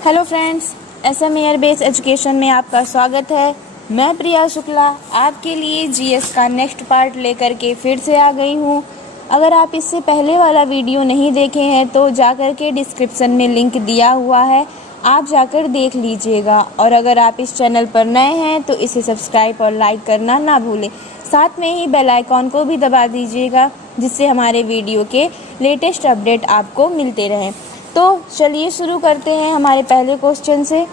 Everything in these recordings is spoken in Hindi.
Hello friends, SM air base education में आपका स्वागत है। मैं प्रिया शुक्ला आपके लिए जीएस का नेक्स्ट पार्ट लेकर के फिर से आ गई हूँ। अगर आप इससे पहले वाला वीडियो नहीं देखे हैं तो जाकर के डिस्क्रिप्शन में लिंक दिया हुआ है, आप जाकर देख लीजिएगा। और अगर आप इस चैनल पर नए हैं तो इसे सब्सक्राइब और लाइक करना ना भूलें। साथ में ही बेल आइकॉन को भी दबा दीजिएगा, जिससे हमारे वीडियो के लेटेस्ट अपडेट आपको मिलते रहें। तो चलिए शुरू करते हैं हमारे पहले क्वेश्चन से।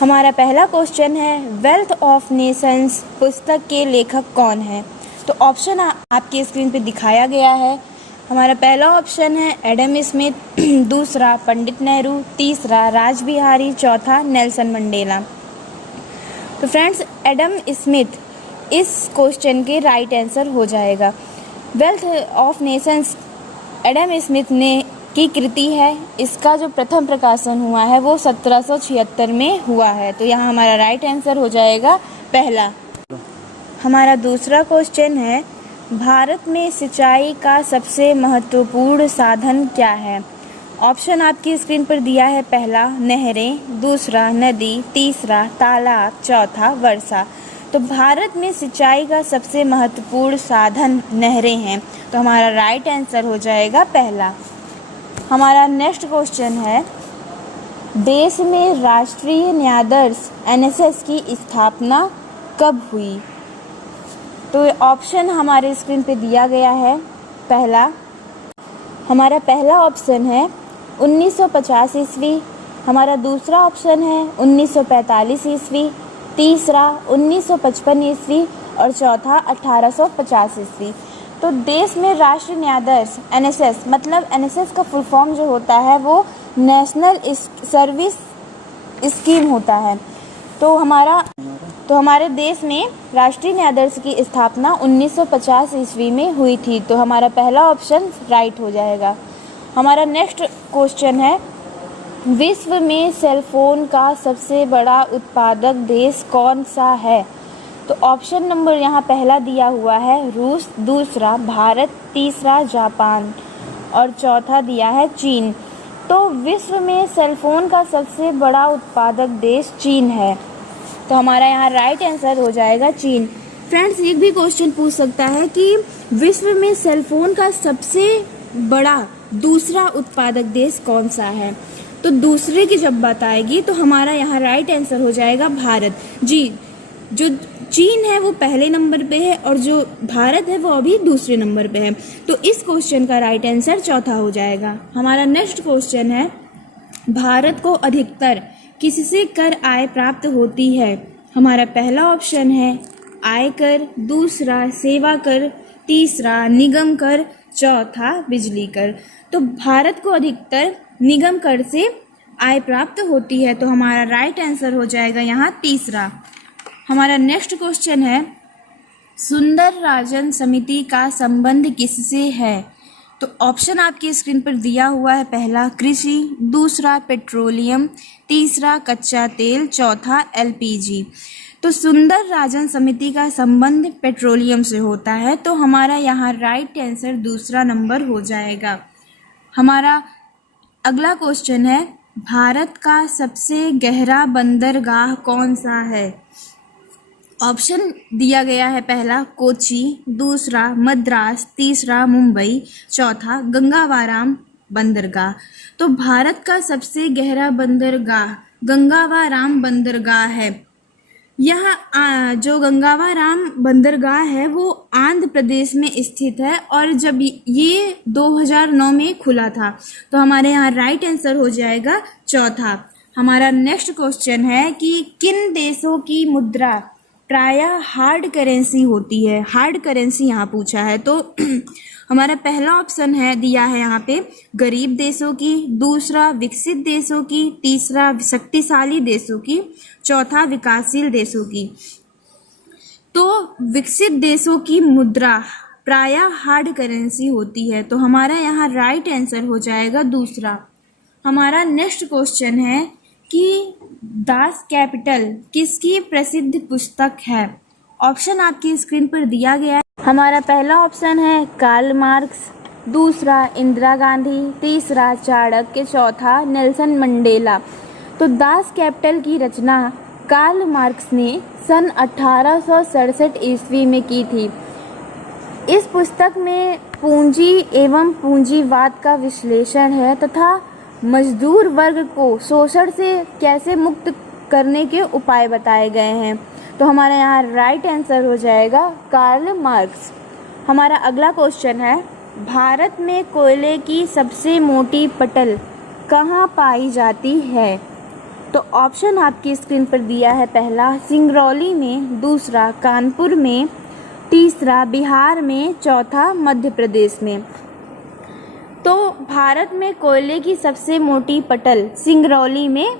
हमारा पहला क्वेश्चन है, वेल्थ ऑफ नेशंस पुस्तक के लेखक कौन है? तो ऑप्शन आपकी स्क्रीन पे दिखाया गया है। हमारा पहला ऑप्शन है एडम स्मिथ, दूसरा पंडित नेहरू, तीसरा रासबिहारी, चौथा नेल्सन मंडेला। तो फ्रेंड्स, एडम स्मिथ इस क्वेश्चन के राइट आंसर हो जाएगा। Wealth of Nations Adam Smith ने की कृति है। इसका जो प्रथम प्रकाशन हुआ है वो 1776 में हुआ है। तो यहाँ हमारा राइट आंसर हो जाएगा पहला। हमारा दूसरा क्वेश्चन है, भारत में सिंचाई का सबसे महत्वपूर्ण साधन क्या है? ऑप्शन आपकी स्क्रीन पर दिया है। पहला नहरें, दूसरा नदी, तीसरा तालाब, चौथा वर्षा। तो भारत में सिंचाई का सबसे महत्वपूर्ण साधन नहरें हैं। तो हमारा राइट आंसर हो जाएगा पहला। हमारा नेक्स्ट क्वेश्चन है, देश में राष्ट्रीय न्यायाधीश NSS की स्थापना कब हुई? तो ऑप्शन हमारे स्क्रीन पे दिया गया है। हमारा पहला ऑप्शन है 1950 ईस्वी, हमारा दूसरा ऑप्शन है 1945 ईस्वी, तीसरा 1955 ईस्वी और चौथा 1850 ईस्वी। तो देश में राष्ट्रीय न्यायाधीश NSS, मतलब NSS का फुल फॉर्म जो होता है वो नेशनल सर्विस स्कीम होता है। तो हमारे देश में राष्ट्रीय न्यायाधीश की स्थापना 1950 ईस्वी में हुई थी। तो हमारा पहला ऑप्शन राइट हो जाएगा। हमारा नेक्स्ट क्वेश्चन है, विश्व में सेलफोन का सबसे बड़ा उत्पादक देश कौन सा है? तो ऑप्शन नंबर यहाँ पहला दिया हुआ है रूस, दूसरा भारत, तीसरा जापान और चौथा दिया है चीन। तो विश्व में सेलफोन का सबसे बड़ा उत्पादक देश चीन है। तो हमारा यहाँ राइट आंसर हो जाएगा चीन। फ्रेंड्स, एक भी क्वेश्चन पूछ सकता है कि विश्व में सेलफोन का सबसे बड़ा दूसरा उत्पादक देश कौन सा है? तो दूसरे की जब बात आएगी तो हमारा यहाँ राइट आंसर हो जाएगा भारत। जी, जो चीन है वो पहले नंबर पे है और जो भारत है वो अभी दूसरे नंबर पे है। तो इस क्वेश्चन का राइट आंसर चौथा हो जाएगा। हमारा नेक्स्ट क्वेश्चन है, भारत को अधिकतर किससे कर आय प्राप्त होती है? हमारा पहला ऑप्शन है आयकर, दूसरा सेवा कर, तीसरा निगम कर, चौथा बिजली कर। तो भारत को अधिकतर निगम कर से आय प्राप्त होती है। तो हमारा राइट आंसर हो जाएगा यहाँ तीसरा। हमारा नेक्स्ट क्वेश्चन है, सुंदर राजन समिति का संबंध किससे है? तो ऑप्शन आपकी स्क्रीन पर दिया हुआ है। पहला कृषि, दूसरा पेट्रोलियम, तीसरा कच्चा तेल, चौथा LPG। तो सुंदर राजन समिति का संबंध पेट्रोलियम से होता है। तो हमारा यहाँ राइट आंसर दूसरा नंबर हो जाएगा। हमारा अगला क्वेश्चन है, भारत का सबसे गहरा बंदरगाह कौन सा है? ऑप्शन दिया गया है। पहला कोची, दूसरा मद्रास, तीसरा मुंबई, चौथा गंगावाराम बंदरगाह। तो भारत का सबसे गहरा बंदरगाह गंगावाराम बंदरगाह है। यह जो गंगावाराम बंदरगाह है वो आंध्र प्रदेश में स्थित है और जब ये 2009 में खुला था। तो हमारे यहाँ राइट आंसर हो जाएगा चौथा। हमारा नेक्स्ट क्वेश्चन है कि किन देशों की मुद्रा प्रायः हार्ड करेंसी होती है? हार्ड करेंसी यहाँ पूछा है। तो हमारा पहला ऑप्शन है दिया है यहाँ पे गरीब देशों की, दूसरा विकसित देशों की, तीसरा शक्तिशाली देशों की, चौथा विकासशील देशों की। तो विकसित देशों की मुद्रा प्रायः हार्ड करेंसी होती है। तो हमारा यहाँ राइट आंसर हो जाएगा दूसरा। हमारा नेक्स्ट क्वेश्चन है कि दास कैपिटल किसकी प्रसिद्ध पुस्तक है? ऑप्शन आपकी स्क्रीन पर दिया गया है। हमारा पहला ऑप्शन है कार्ल मार्क्स, दूसरा इंदिरा गांधी, तीसरा चाणक्य, चौथा नेल्सन मंडेला। तो दास कैपिटल की रचना कार्ल मार्क्स ने सन 1867 ईस्वी में की थी। इस पुस्तक में पूंजी एवं पूंजीवाद का विश्लेषण है तथा मजदूर वर्ग को शोषण से कैसे मुक्त करने के उपाय बताए गए हैं। तो हमारा यहाँ राइट आंसर हो जाएगा कार्ल मार्क्स। हमारा अगला क्वेश्चन है, भारत में कोयले की सबसे मोटी पटल कहाँ पाई जाती है? तो ऑप्शन आपकी स्क्रीन पर दिया है। पहला सिंगरौली में, दूसरा कानपुर में, तीसरा बिहार में, चौथा मध्य प्रदेश में। तो भारत में कोयले की सबसे मोटी पटल सिंगरौली में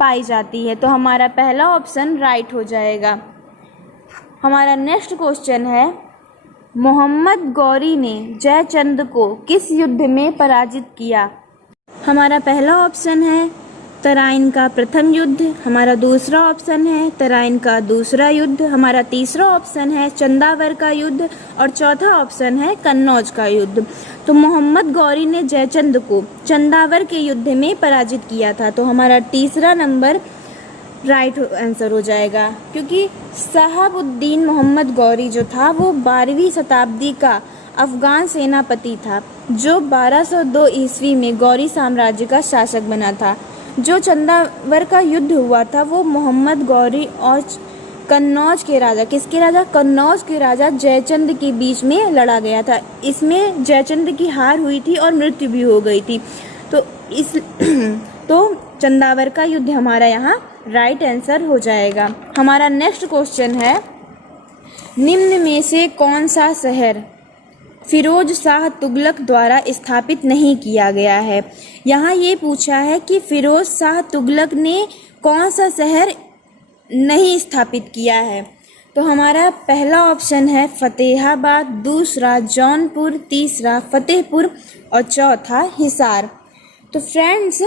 पाई जाती है। तो हमारा पहला ऑप्शन राइट हो जाएगा। हमारा नेक्स्ट क्वेश्चन है, मोहम्मद गौरी ने जयचंद को किस युद्ध में पराजित किया? हमारा पहला ऑप्शन है तराइन का प्रथम युद्ध, हमारा दूसरा ऑप्शन है तराइन का दूसरा युद्ध, हमारा तीसरा ऑप्शन है चंदावर का युद्ध और चौथा ऑप्शन है कन्नौज का युद्ध। तो मोहम्मद गौरी ने जयचंद को चंदावर के युद्ध में पराजित किया था। तो हमारा तीसरा नंबर राइट आंसर हो जाएगा, क्योंकि शहाबुद्दीन मोहम्मद गौरी जो था वो 12वीं शताब्दी का अफगान सेनापति था, जो 1202 ईस्वी में गौरी साम्राज्य का शासक बना था। जो चंदावर का युद्ध हुआ था वो मोहम्मद गौरी और कन्नौज के राजा, किसके राजा? कन्नौज के राजा जयचंद के बीच में लड़ा गया था। इसमें जयचंद की हार हुई थी और मृत्यु भी हो गई थी। तो चंदावर का युद्ध हमारा यहाँ राइट आंसर हो जाएगा। हमारा नेक्स्ट क्वेश्चन है, निम्न में से कौन सा शहर फिरोज शाह तुगलक द्वारा स्थापित नहीं किया गया है? यहाँ ये पूछा है कि फिरोज शाह तुगलक ने कौन सा शहर नहीं स्थापित किया है। तो हमारा पहला ऑप्शन है फतेहाबाद, दूसरा जौनपुर, तीसरा फतेहपुर और चौथा हिसार। तो फ्रेंड्स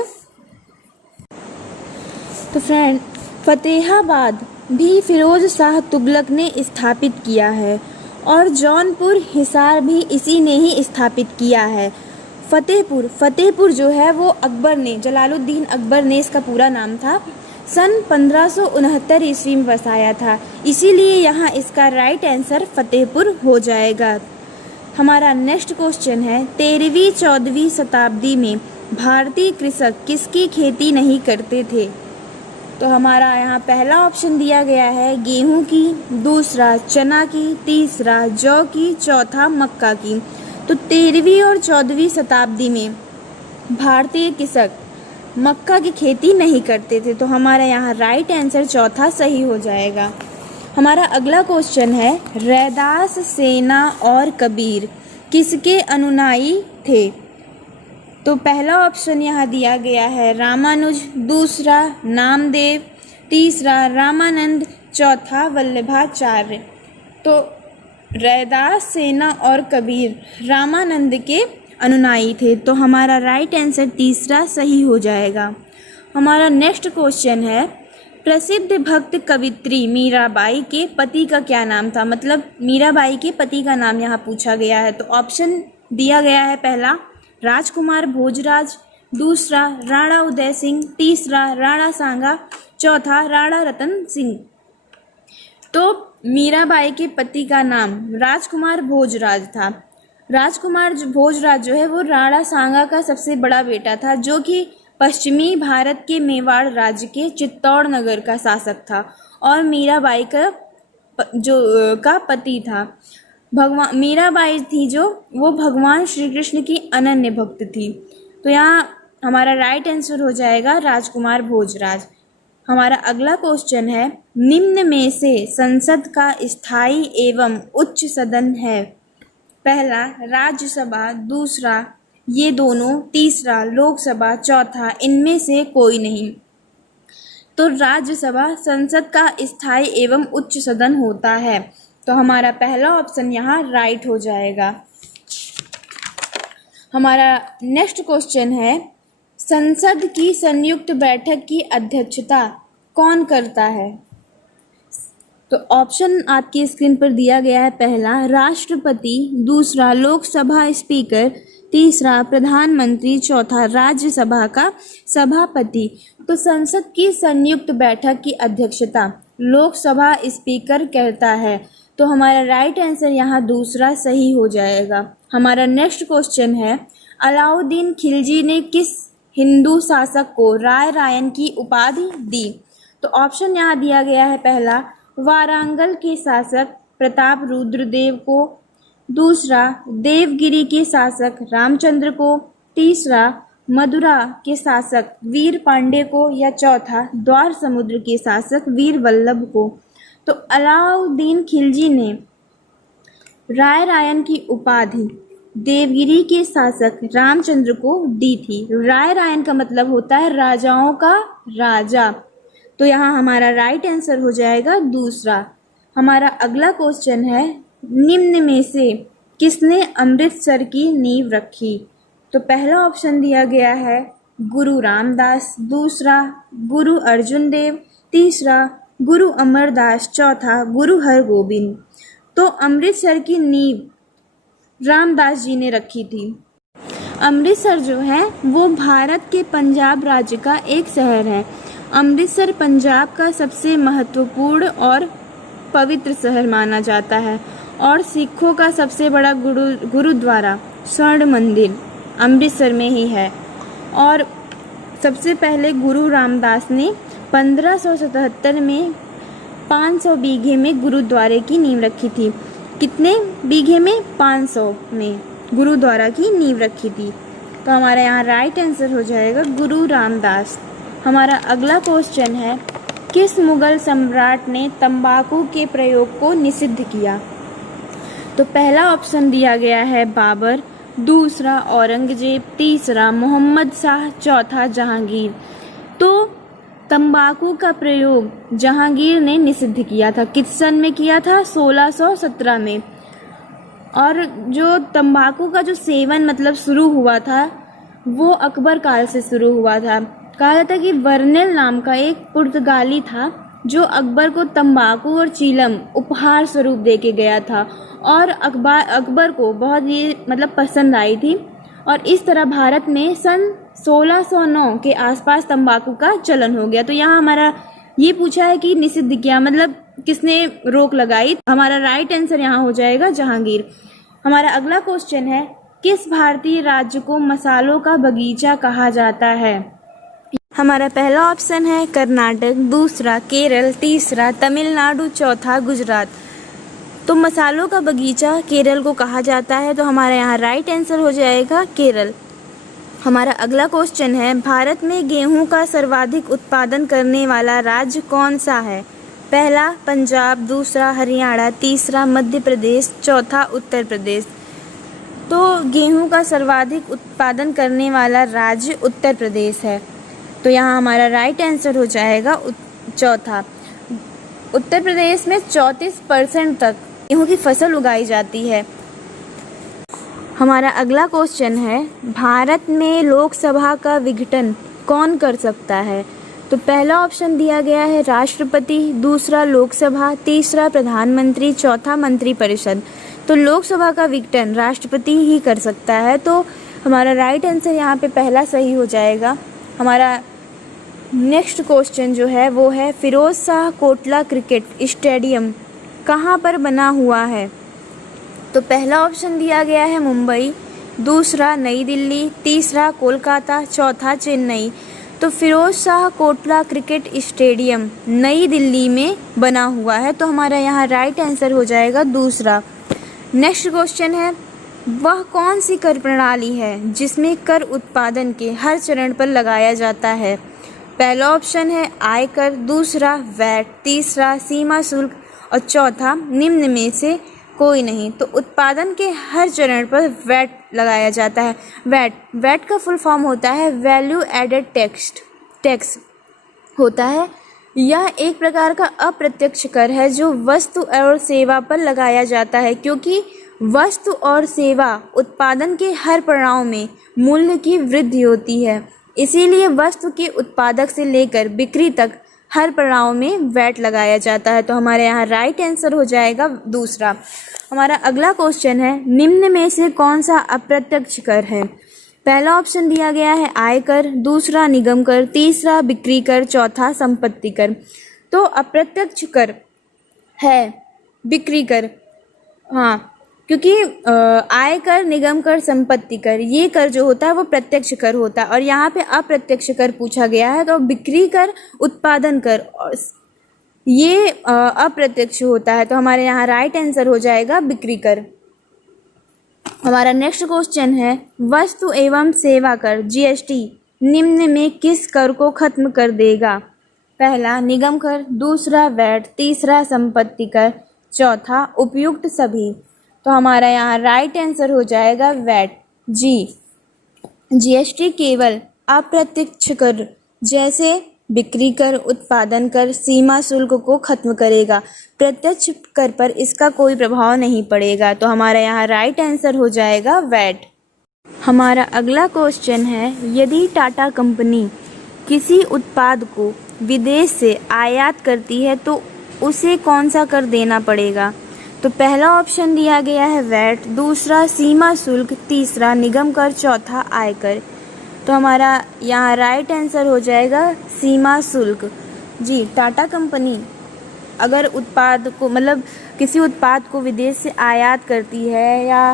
फतेहाबाद भी फिरोज शाह तुगलक ने स्थापित किया है और जौनपुर, हिसार भी इसी ने ही स्थापित किया है। फतेहपुर जो है वो अकबर ने, जलालुद्दीन अकबर ने, इसका पूरा नाम था, सन 1569 ईस्वी में बसाया था। इसीलिए यहाँ इसका राइट आंसर फतेहपुर हो जाएगा। हमारा नेक्स्ट क्वेश्चन है, 13वीं 14वीं शताब्दी में भारतीय कृषक किसकी खेती नहीं करते थे? तो हमारा यहाँ पहला ऑप्शन दिया गया है गेहूं की, दूसरा चना की, तीसरा जौ की, चौथा मक्का की। तो 13वीं और 14वीं शताब्दी में भारतीय कृषक मक्का की खेती नहीं करते थे। तो हमारा यहाँ राइट आंसर चौथा सही हो जाएगा। हमारा अगला क्वेश्चन है, रैदास, सेना और कबीर किसके अनुयायी थे? तो पहला ऑप्शन यहाँ दिया गया है रामानुज, दूसरा नामदेव, तीसरा रामानंद, चौथा वल्लभाचार्य। तो रैदास, सेना और कबीर रामानंद के अनुयायी थे। तो हमारा राइट आंसर तीसरा सही हो जाएगा। हमारा नेक्स्ट क्वेश्चन है, प्रसिद्ध भक्त कवित्री मीराबाई के पति का क्या नाम था? मतलब मीराबाई के पति का नाम यहाँ पूछा गया है। तो ऑप्शन दिया गया है, पहला राजकुमार भोजराज, दूसरा राणा उदय सिंह, तीसरा राणा सांगा, चौथा राणा रतन सिंह। तो मीराबाई के पति का नाम राजकुमार भोजराज था। राजकुमार भोजराज जो है वो राणा सांगा का सबसे बड़ा बेटा था, जो कि पश्चिमी भारत के मेवाड़ राज्य के चित्तौड़ नगर का शासक था और मीराबाई का पति था। मीराबाई थी जो वो भगवान श्री कृष्ण की अनन्य भक्त थी। तो यहाँ हमारा राइट आंसर हो जाएगा राजकुमार भोजराज। हमारा अगला क्वेश्चन है, निम्न में से संसद का स्थायी एवं उच्च सदन है? पहला राज्यसभा, दूसरा ये दोनों, तीसरा लोकसभा, चौथा इनमें से कोई नहीं। तो राज्यसभा संसद का स्थायी एवं उच्च सदन होता है। तो हमारा पहला ऑप्शन यहाँ राइट हो जाएगा। हमारा नेक्स्ट क्वेश्चन है, संसद की संयुक्त बैठक की अध्यक्षता कौन करता है? तो ऑप्शन आपकी स्क्रीन पर दिया गया है, पहला राष्ट्रपति, दूसरा लोकसभा स्पीकर, तीसरा प्रधानमंत्री, चौथा राज्यसभा का सभापति। तो संसद की संयुक्त बैठक की अध्यक्षता लोकसभा स्पीकर करता है। तो हमारा राइट आंसर यहाँ दूसरा सही हो जाएगा। हमारा नेक्स्ट क्वेश्चन है, अलाउद्दीन खिलजी ने किस हिंदू शासक को राय रायन की उपाधि दी? तो ऑप्शन यहाँ दिया गया है, पहला वारंगल के शासक प्रताप रुद्रदेव को, दूसरा देवगिरी के शासक रामचंद्र को, तीसरा मदुरा के शासक वीर पांडे को, या चौथा द्वार समुद्र के शासक वीर वल्लभ को। तो अलाउद्दीन खिलजी ने राय रायन की उपाधि देवगिरी के शासक रामचंद्र को दी थी। राय रायन का मतलब होता है राजाओं का राजा। तो यहाँ हमारा राइट आंसर हो जाएगा दूसरा। हमारा अगला क्वेश्चन है, निम्न में से किसने अमृतसर की नींव रखी? तो पहला ऑप्शन दिया गया है गुरु रामदास, दूसरा गुरु अर्जुन देव, तीसरा गुरु अमरदास, चौथा गुरु हरगोबिंद। तो अमृतसर की नींव रामदास जी ने रखी थी। अमृतसर जो है वो भारत के पंजाब राज्य का एक शहर है। अमृतसर पंजाब का सबसे महत्वपूर्ण और पवित्र शहर माना जाता है और सिखों का सबसे बड़ा गुरुद्वारा स्वर्ण मंदिर अमृतसर में ही है। और सबसे पहले गुरु रामदास ने 1577 में 500 बीघे में गुरुद्वारे की नींव रखी थी। कितने बीघे में? 500 में गुरुद्वारा की नींव रखी थी। तो हमारा यहाँ राइट आंसर हो जाएगा गुरु रामदास। हमारा अगला क्वेश्चन है, किस मुगल सम्राट ने तंबाकू के प्रयोग को निषिद्ध किया? तो पहला ऑप्शन दिया गया है बाबर, दूसरा औरंगजेब, तीसरा मोहम्मद शाह, चौथा जहांगीर। तो तंबाकू का प्रयोग जहांगीर ने निषिद्ध किया था। किस सन में किया था? 1617 में। और जो तंबाकू का जो सेवन मतलब शुरू हुआ था वो अकबर काल से शुरू हुआ था। कहा जाता है कि वर्नेल नाम का एक पुर्तगाली था जो अकबर को तंबाकू और चीलम उपहार स्वरूप दे के गया था और अकबर को बहुत ही मतलब पसंद आई थी। और इस तरह भारत में सन 1609 के आसपास तंबाकू का चलन हो गया। तो यहाँ हमारा ये पूछा है कि निषिद्ध किया मतलब किसने रोक लगाई? हमारा राइट आंसर यहाँ हो जाएगा जहांगीर। हमारा अगला क्वेश्चन है, किस भारतीय राज्य को मसालों का बगीचा कहा जाता है? हमारा पहला ऑप्शन है कर्नाटक, दूसरा केरल, तीसरा तमिलनाडु, चौथा गुजरात। तो मसालों का बगीचा केरल को कहा जाता है। तो हमारा यहाँ राइट आंसर हो जाएगा केरल। हमारा अगला क्वेश्चन है, भारत में गेहूं का सर्वाधिक उत्पादन करने वाला राज्य कौन सा है? पहला पंजाब, दूसरा हरियाणा, तीसरा मध्य प्रदेश, चौथा उत्तर प्रदेश। तो गेहूं का सर्वाधिक उत्पादन करने वाला राज्य उत्तर प्रदेश है। तो यहाँ हमारा राइट आंसर हो जाएगा चौथा। उत्तर प्रदेश में 34% तक गेहूं की फसल उगाई जाती है। हमारा अगला क्वेश्चन है, भारत में लोकसभा का विघटन कौन कर सकता है? तो पहला ऑप्शन दिया गया है राष्ट्रपति, दूसरा लोकसभा, तीसरा प्रधानमंत्री, चौथा मंत्रिपरिषद। तो लोकसभा का विघटन राष्ट्रपति ही कर सकता है। तो हमारा राइट आंसर यहाँ पे पहला सही हो जाएगा। हमारा नेक्स्ट क्वेश्चन जो है वो है, फिरोज शाह कोटला क्रिकेट स्टेडियम कहाँ पर बना हुआ है? तो पहला ऑप्शन दिया गया है मुंबई, दूसरा नई दिल्ली, तीसरा कोलकाता, चौथा चेन्नई। तो फिरोज शाह कोटला क्रिकेट स्टेडियम नई दिल्ली में बना हुआ है। तो हमारा यहाँ राइट आंसर हो जाएगा दूसरा। नेक्स्ट क्वेश्चन है, वह कौन सी कर प्रणाली है जिसमें कर उत्पादन के हर चरण पर लगाया जाता है? पहला ऑप्शन है आयकर, दूसरा वैट, तीसरा सीमा शुल्क और चौथा निम्न में से कोई नहीं। तो उत्पादन के हर चरण पर वैट लगाया जाता है। वैट का फुल फॉर्म होता है वैल्यू एडेड टैक्स होता है। यह एक प्रकार का अप्रत्यक्ष कर है जो वस्तु और सेवा पर लगाया जाता है, क्योंकि वस्तु और सेवा उत्पादन के हर पड़ाव में मूल्य की वृद्धि होती है। इसीलिए वस्तु के उत्पादक से लेकर बिक्री तक हर पड़ाव में वैट लगाया जाता है। तो हमारे यहाँ राइट आंसर हो जाएगा दूसरा। हमारा अगला क्वेश्चन है, निम्न में से कौन सा अप्रत्यक्ष कर है? पहला ऑप्शन दिया गया है आयकर, दूसरा निगम कर, तीसरा बिक्री कर, चौथा संपत्ति कर। तो अप्रत्यक्ष कर है बिक्री कर, हाँ, क्योंकि आयकर, निगम कर, संपत्ति कर, ये कर जो होता है वो प्रत्यक्ष कर होता है, और यहाँ पे अप्रत्यक्ष कर पूछा गया है। तो बिक्री कर, उत्पादन कर, और ये अप्रत्यक्ष होता है। तो हमारे यहाँ राइट आंसर हो जाएगा बिक्री कर। हमारा नेक्स्ट क्वेश्चन है, वस्तु एवं सेवा कर जीएसटी निम्न में किस कर को खत्म कर देगा? पहला निगम कर, दूसरा वैट, तीसरा संपत्ति कर, चौथा उपयुक्त सभी। तो हमारा यहाँ राइट आंसर हो जाएगा वैट, जी। जीएसटी केवल अप्रत्यक्ष कर जैसे बिक्री कर, उत्पादन कर, सीमा शुल्क को खत्म करेगा। प्रत्यक्ष कर पर इसका कोई प्रभाव नहीं पड़ेगा। तो हमारा यहाँ राइट आंसर हो जाएगा वैट। हमारा अगला क्वेश्चन है, यदि टाटा कंपनी किसी उत्पाद को विदेश से आयात करती है तो उसे कौन सा कर देना पड़ेगा? तो पहला ऑप्शन दिया गया है वैट, दूसरा सीमा शुल्क, तीसरा निगम कर, चौथा आयकर। तो हमारा यहाँ राइट आंसर हो जाएगा सीमा शुल्क, जी। टाटा कंपनी अगर उत्पाद को किसी उत्पाद को विदेश से आयात करती है या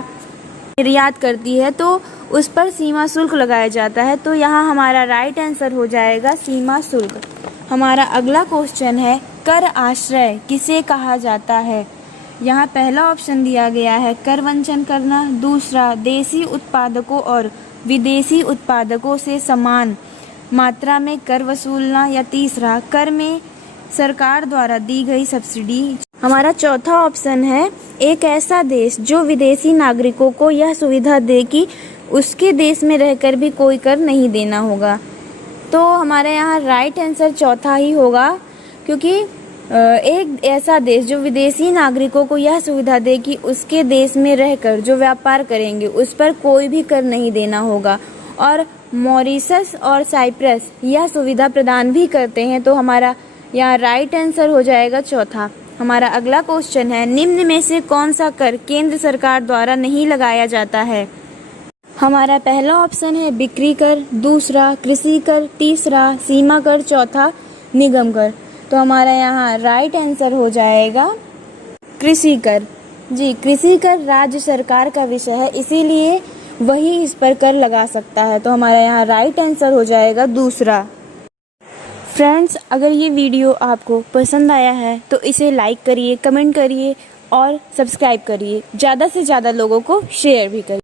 निर्यात करती है तो उस पर सीमा शुल्क लगाया जाता है। तो यहाँ हमारा राइट आंसर हो जाएगा सीमा शुल्क। हमारा अगला क्वेश्चन है, कर आश्रय किसे कहा जाता है? यहाँ पहला ऑप्शन दिया गया है कर वंचन करना, दूसरा देसी उत्पादकों और विदेशी उत्पादकों से समान मात्रा में कर वसूलना, या तीसरा कर में सरकार द्वारा दी गई सब्सिडी। हमारा चौथा ऑप्शन है एक ऐसा देश जो विदेशी नागरिकों को यह सुविधा दे कि उसके देश में रहकर भी कोई कर नहीं देना होगा। तो हमारे यहाँ राइट आंसर चौथा ही होगा, क्योंकि एक ऐसा देश जो विदेशी नागरिकों को यह सुविधा दे कि उसके देश में रहकर जो व्यापार करेंगे उस पर कोई भी कर नहीं देना होगा, और मॉरिशस और साइप्रस यह सुविधा प्रदान भी करते हैं। तो हमारा यहाँ राइट आंसर हो जाएगा चौथा। हमारा अगला क्वेश्चन है, निम्न में से कौन सा कर केंद्र सरकार द्वारा नहीं लगाया जाता है? हमारा पहला ऑप्शन है बिक्री कर, दूसरा कृषि कर, तीसरा सीमा कर, चौथा निगम कर। तो हमारा यहाँ राइट आंसर हो जाएगा कृषि कर, जी। कृषि कर राज्य सरकार का विषय है, इसीलिए वही इस पर कर लगा सकता है। तो हमारा यहाँ राइट आंसर हो जाएगा दूसरा। फ्रेंड्स, अगर ये वीडियो आपको पसंद आया है तो इसे लाइक करिए, कमेंट करिए और सब्सक्राइब करिए। ज़्यादा से ज़्यादा लोगों को शेयर भी करिए।